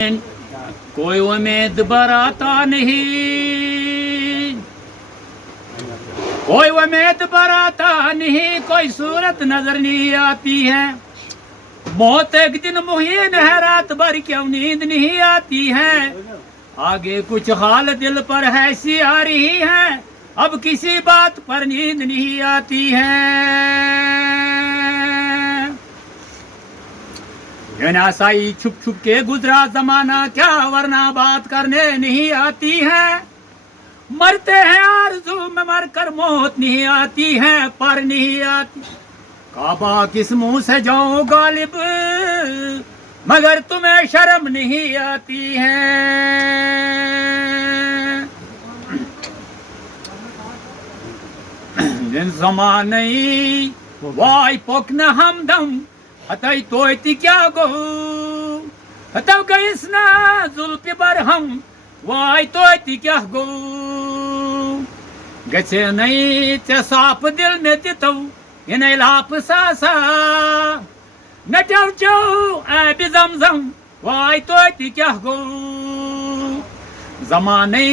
कोई उम्मीद बराता नहीं, कोई उम्मीद बराता नहीं, कोई सूरत नजर नहीं आती है। मौत एक दिन मुहीन है, रात भर क्यों नींद नहीं आती है। आगे कुछ हाल दिल पर है सी आ रही है, अब किसी बात पर नींद नहीं आती है। साई छुप छुप के गुजरा जमाना क्या, वरना बात करने नहीं आती है। मरते हैं आरज़ू में मर कर मौत नहीं आती है, पर नहीं आती। काबा किस मुंह से जाऊं गालिब, मगर तुम्हें शर्म नहीं आती है। दिन ज़माने वाई पोकना हमदम हतई तोयती क्या गो, हतव गईसना जुल्फी बरहम वाई तोयती क्या गो। गचे नहीं ते साफ दिल में दितव इन्हें लाप सासा, नटव चो ऐबी जमजम वाई तोयती क्या गो। ज़माने